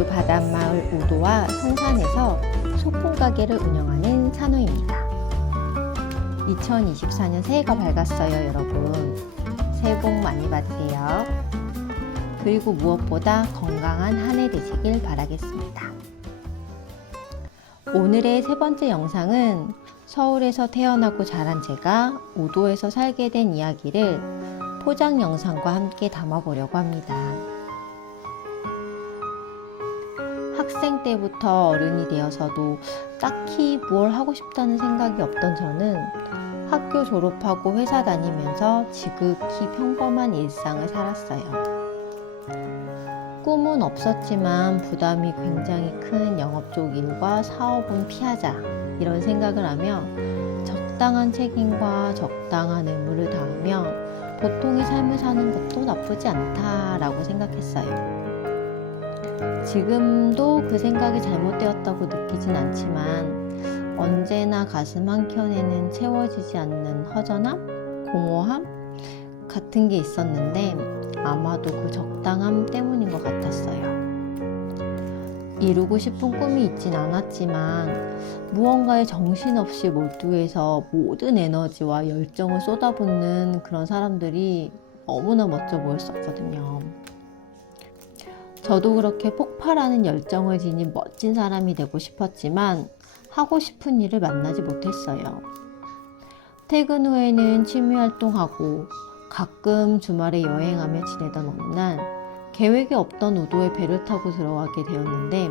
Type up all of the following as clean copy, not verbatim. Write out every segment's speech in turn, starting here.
제주 바닷마을 우도와 성산에서 소품 가게를 운영하는 찬호입니다. 2024년 새해가 밝았어요, 여러분. 새해 복 많이 받으세요. 그리고 무엇보다 건강한 한 해 되시길 바라겠습니다. 오늘의 세 번째 영상은 서울에서 태어나고 자란 제가 우도에서 살게 된 이야기를 포장 영상과 함께 담아보려고 합니다. 학생 때부터 어른이 되어서도 딱히 뭘 하고 싶다는 생각이 없던 저는 학교 졸업하고 회사 다니면서 지극히 평범한 일상을 살았어요. 꿈은 없었지만 부담이 굉장히 큰 영업 쪽 일과 사업은 피하자 이런 생각을 하며 적당한 책임과 적당한 의무를 다하며 보통의 삶을 사는 것도 나쁘지 않다라고 생각했어요. 지금도 그 생각이 잘못되었다고 느끼진 않지만 언제나 가슴 한켠에는 채워지지 않는 허전함, 공허함 같은 게 있었는데 아마도 그 적당함 때문인 것 같았어요. 이루고 싶은 꿈이 있진 않았지만 무언가에 정신없이 몰두해서 모든 에너지와 열정을 쏟아붓는 그런 사람들이 너무나 멋져 보였었거든요. 저도 그렇게 폭발하는 열정을 지닌 멋진 사람이 되고 싶었지만 하고 싶은 일을 만나지 못했어요. 퇴근 후에는 취미활동하고 가끔 주말에 여행하며 지내던 어느 날 계획이 없던 우도에 배를 타고 들어가게 되었는데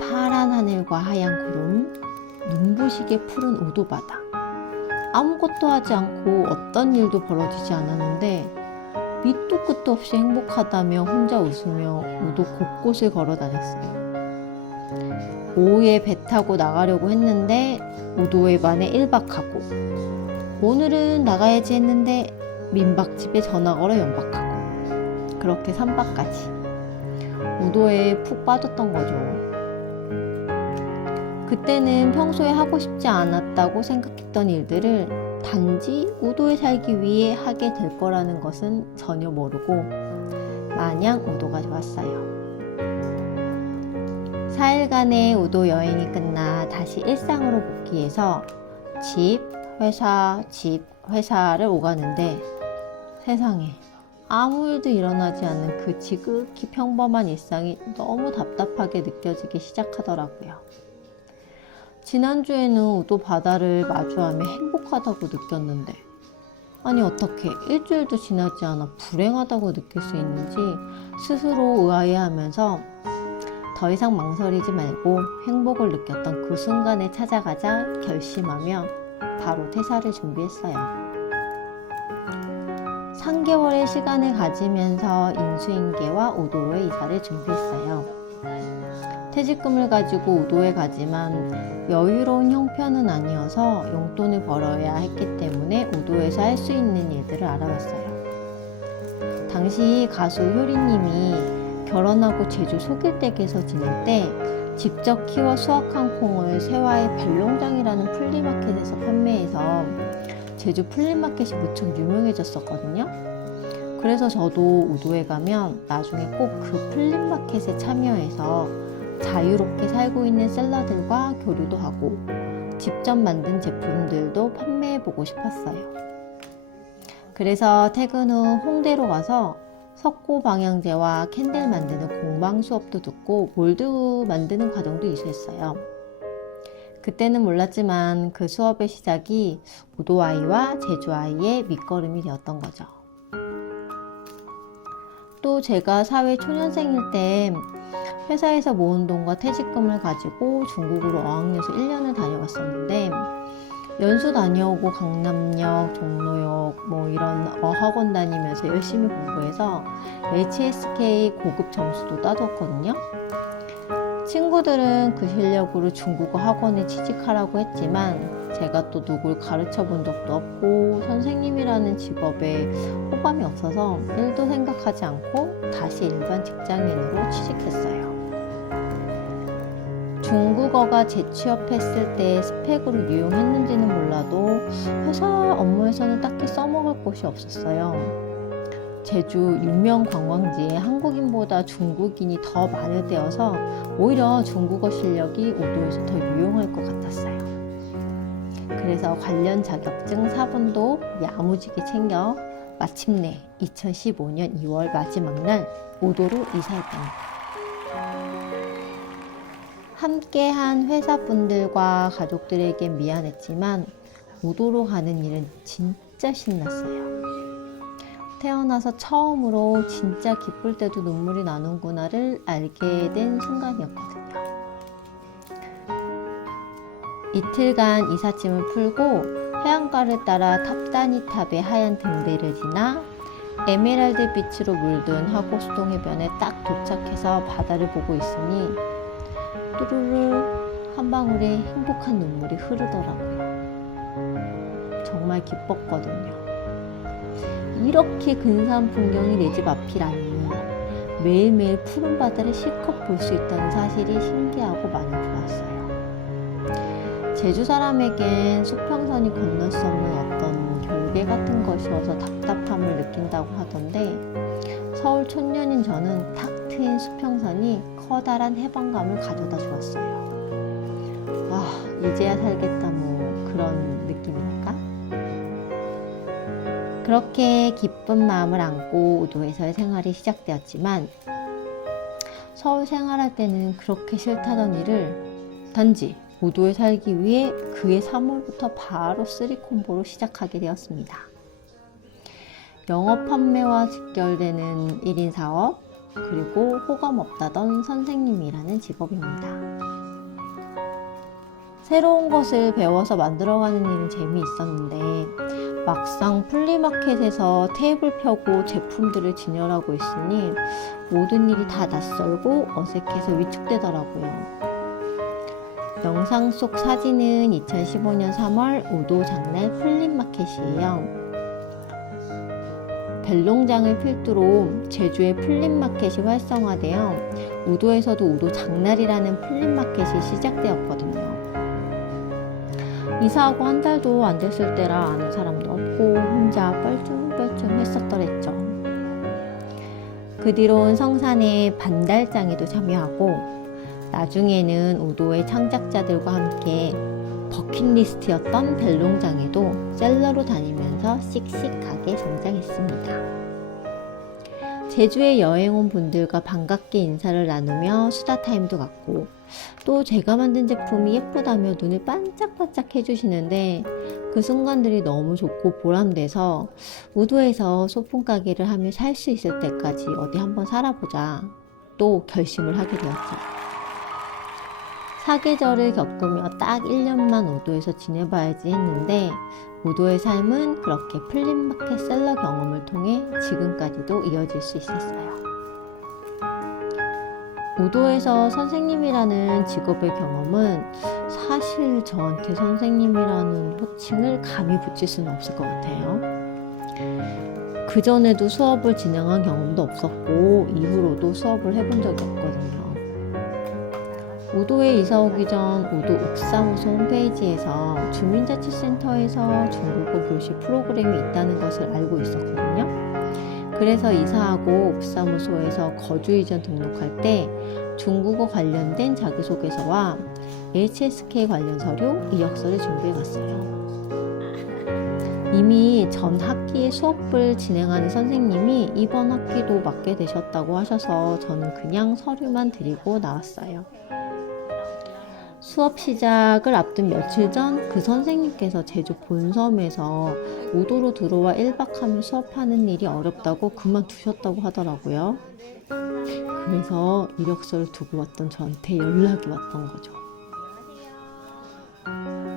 파란 하늘과 하얀 구름, 눈부시게 푸른 우도 바다. 아무것도 하지 않고 어떤 일도 벌어지지 않았는데 밑도 끝도 없이 행복하다며 혼자 웃으며 우도 곳곳을 걸어 다녔어요. 오후에 배 타고 나가려고 했는데 우도에 반에 1박하고 오늘은 나가야지 했는데 민박집에 전화 걸어 연박하고 그렇게 3박까지 우도에 푹 빠졌던 거죠. 그때는 평소에 하고 싶지 않았다고 생각했던 일들을 단지 우도에 살기 위해 하게 될 거라는 것은 전혀 모르고 마냥 우도가 좋았어요. 4일간의 우도 여행이 끝나 다시 일상으로 복귀해서 집, 회사를 오가는데 세상에 아무 일도 일어나지 않는 그 지극히 평범한 일상이 너무 답답하게 느껴지기 시작하더라고요. 지난주에는 우도 바다를 마주하며 행복하다고 느꼈는데 아니 어떻게 일주일도 지나지 않아 불행하다고 느낄 수 있는지 스스로 의아해하면서 더 이상 망설이지 말고 행복을 느꼈던 그 순간에 찾아가자 결심하며 바로 퇴사를 준비했어요. 3개월의 시간을 가지면서 인수인계와 우도로 이사를 준비했어요. 퇴직금을 가지고 우도에 가지만 여유로운 형편은 아니어서 용돈을 벌어야 했기 때문에 우도에서 할 수 있는 일들을 알아봤어요. 당시 가수 효리님이 결혼하고 제주 소길댁에서 지낼 때 직접 키워 수확한 콩을 세화의 벨농장이라는 플리마켓에서 판매해서 제주 플리마켓이 무척 유명해졌었거든요. 그래서 저도 우도에 가면 나중에 꼭 그 플리마켓에 참여해서 자유롭게 살고 있는 셀러들과 교류도 하고 직접 만든 제품들도 판매해보고 싶었어요. 그래서 퇴근 후 홍대로 가서 석고 방향제와 캔들 만드는 공방 수업도 듣고 몰드 만드는 과정도 이수했어요. 그때는 몰랐지만 그 수업의 시작이 우도아이와 제주아이의 밑거름이 되었던 거죠. 또 제가 사회 초년생일 때 회사에서 모은 돈과 퇴직금을 가지고 중국으로 어학연수 1년을 다녀왔었는데 연수 다녀오고 강남역, 종로역 이런 어학원 다니면서 열심히 공부해서 HSK 고급 점수도 따뒀거든요. 친구들은 그 실력으로 중국어 학원에 취직하라고 했지만 제가 또 누굴 가르쳐 본 적도 없고 선생님이라는 직업에 호감이 없어서 일도 생각하지 않고 다시 일반 직장인으로 취직했어요. 중국어가 재취업했을 때 스펙으로 유용했는지는 몰라도 회사 업무에서는 딱히 써먹을 곳이 없었어요. 제주 유명 관광지에 한국인보다 중국인이 더 많이 되어서 오히려 중국어 실력이 우도에서 더 유용할 것 같았어요. 그래서 관련 자격증 4번도 야무지게 챙겨 마침내 2015년 2월 마지막 날 우도로 이사했답니다. 함께한 회사분들과 가족들에게 미안했지만 우도로 가는 일은 진짜 신났어요. 태어나서 처음으로 진짜 기쁠 때도 눈물이 나는구나를 알게 된 순간이었거든요. 이틀간 이삿짐을 풀고 해안가를 따라 탑다니탑의 하얀 등대를 지나 에메랄드 빛으로 물든 하고수동 해변에 딱 도착해서 바다를 보고 있으니 또르르 한 방울의 행복한 눈물이 흐르더라고요. 정말 기뻤거든요. 이렇게 근사한 풍경이 내 집 앞이라니, 매일매일 푸른 바다를 실컷 볼 수 있다는 사실이 신기하고 많이 좋았어요. 제주 사람에겐 수평선이 건널 수 없는 어떤 결계 같은 것이어서 답답함을 느낀다고 하던데, 서울 촌년인 저는 탁 트인 수평선이 커다란 해방감을 가져다 주었어요. 와, 이제야 살겠다 뭐 그런 느낌이랄까? 그렇게 기쁜 마음을 안고 우도에서의 생활이 시작되었지만, 서울 생활할 때는 그렇게 싫다던 일을 단지 우도에 살기 위해 그해 3월부터 바로 3콤보로 시작하게 되었습니다. 영업 판매와 직결되는 1인 사업, 그리고 호감 없다던 선생님이라는 직업입니다. 새로운 것을 배워서 만들어가는 일은 재미있었는데 막상 플리마켓에서 테이블 펴고 제품들을 진열하고 있으니 모든 일이 다 낯설고 어색해서 위축되더라고요. 영상 속 사진은 2015년 3월 우도 장날 플립마켓이에요. 벨롱장을 필두로 제주의 플립마켓이 활성화되어 우도에서도 우도 장날이라는 플립마켓이 시작되었거든요. 이사하고 한 달도 안 됐을 때라 아는 사람도 없고 혼자 뻘쭘뻘쭘 했었더랬죠. 그 뒤로는 성산의 반달장에도 참여하고 나중에는 우도의 창작자들과 함께 버킷리스트였던 벨롱장에도 셀러로 다니면서 씩씩하게 성장했습니다. 제주에 여행 온 분들과 반갑게 인사를 나누며 수다타임도 갖고 또 제가 만든 제품이 예쁘다며 눈을 반짝반짝 해주시는데 그 순간들이 너무 좋고 보람돼서 우도에서 소품 가게를 하며 살 수 있을 때까지 어디 한번 살아보자 또 결심을 하게 되었죠. 사계절을 겪으며 딱 1년만 우도에서 지내봐야지 했는데 우도의 삶은 그렇게 플립마켓 셀러 경험을 통해 지금까지도 이어질 수 있었어요. 우도에서 선생님이라는 직업의 경험은 사실 저한테 선생님이라는 호칭을 감히 붙일 수는 없을 것 같아요. 그전에도 수업을 진행한 경험도 없었고 이후로도 수업을 해본 적이 없거든요. 우도에 이사 오기 전 우도 읍사무소 홈페이지에서 주민자치센터에서 중국어 교실 프로그램이 있다는 것을 알고 있었거든요. 그래서 이사하고 읍사무소에서 거주 이전 등록할 때 중국어 관련된 자기소개서와 HSK 관련 서류, 이력서를 준비해 갔어요. 이미 전 학기에 수업을 진행하는 선생님이 이번 학기도 맡게 되셨다고 하셔서 저는 그냥 서류만 드리고 나왔어요. 수업 시작을 앞둔 며칠 전 그 선생님께서 제주 본섬에서 우도로 들어와 1박하며 수업하는 일이 어렵다고 그만두셨다고 하더라고요. 그래서 이력서를 두고 왔던 저한테 연락이 왔던 거죠.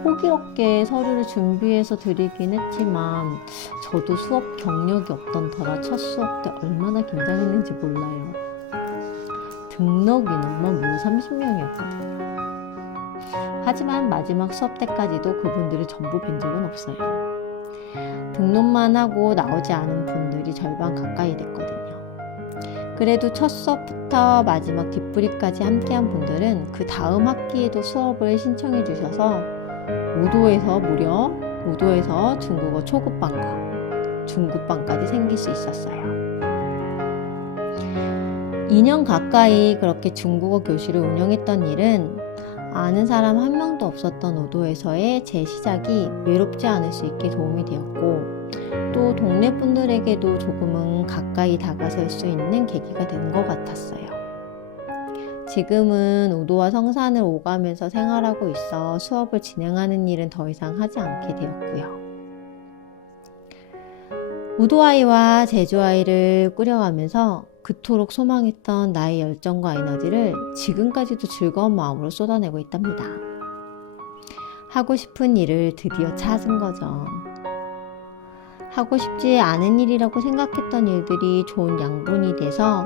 호기롭게 서류를 준비해서 드리긴 했지만 저도 수업 경력이 없던 터라 첫 수업 때 얼마나 긴장했는지 몰라요. 등록 인원만 무려 30명이었거든요. 하지만 마지막 수업 때까지도 그분들을 전부 뵌 적은 없어요. 등록만 하고 나오지 않은 분들이 절반 가까이 됐거든요. 그래도 첫 수업부터 마지막 뒷부리까지 함께한 분들은 그 다음 학기에도 수업을 신청해 주셔서 우도에서 중국어 초급반과 중급반까지 생길 수 있었어요. 2년 가까이 그렇게 중국어 교실을 운영했던 일은 아는 사람 한 명도 없었던 우도에서의 제 시작이 외롭지 않을 수 있게 도움이 되었고, 또 동네 분들에게도 조금은 가까이 다가설 수 있는 계기가 된 것 같았어요. 지금은 우도와 성산을 오가면서 생활하고 있어 수업을 진행하는 일은 더 이상 하지 않게 되었고요. 우도아이와 제주아이를 꾸려가면서 그토록 소망했던 나의 열정과 에너지를 지금까지도 즐거운 마음으로 쏟아내고 있답니다. 하고 싶은 일을 드디어 찾은 거죠. 하고 싶지 않은 일이라고 생각했던 일들이 좋은 양분이 돼서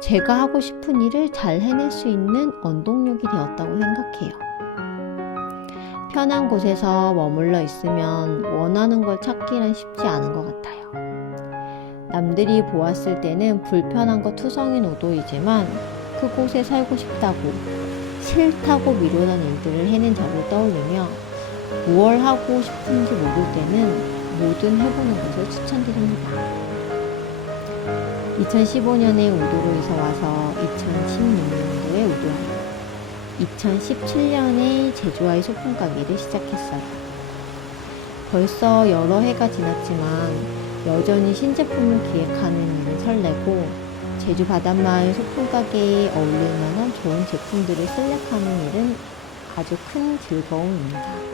제가 하고 싶은 일을 잘 해낼 수 있는 원동력이 되었다고 생각해요. 편한 곳에서 머물러 있으면 원하는 걸 찾기란 쉽지 않은 것 같아요. 남들이 보았을 때는 불편한 것 투성인 우도이지만 그곳에 살고 싶다고 싫다고 미루던 일들을 해낸 저를 떠올리며 무얼 하고 싶은지 모를 때는 뭐든 해보는 것을 추천드립니다. 2015년에 우도로 이사 와서 2016년도에 우도아이, 2017년에 제주아이 소품 가게를 시작했어요. 벌써 여러 해가 지났지만 여전히 신제품을 기획하는 일은 설레고, 제주 바닷마을 소품 가게에 어울릴 만한 좋은 제품들을 셀렉하는 일은 아주 큰 즐거움입니다.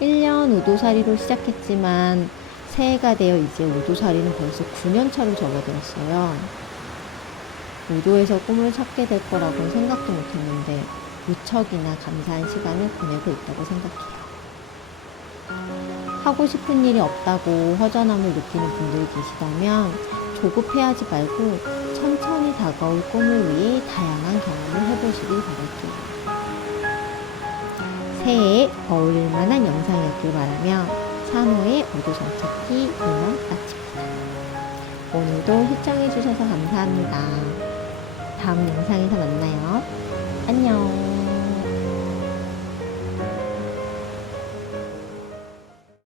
1년 우도살이로 시작했지만 새해가 되어 이제 우도살이는 벌써 9년차로 접어들었어요. 우도에서 꿈을 찾게 될 거라고는 생각도 못했는데 무척이나 감사한 시간을 보내고 있다고 생각해요. 하고 싶은 일이 없다고 허전함을 느끼는 분들이 계시다면 조급해하지 말고 천천히 다가올 꿈을 위해 다양한 경험을 해보시길 바랄게요. 새해에 어울릴 만한 영상이었길 바라며 산호의 우도선 찾기 이만 마칩니다. 오늘도 시청해주셔서 감사합니다. 다음 영상에서 만나요. 안녕.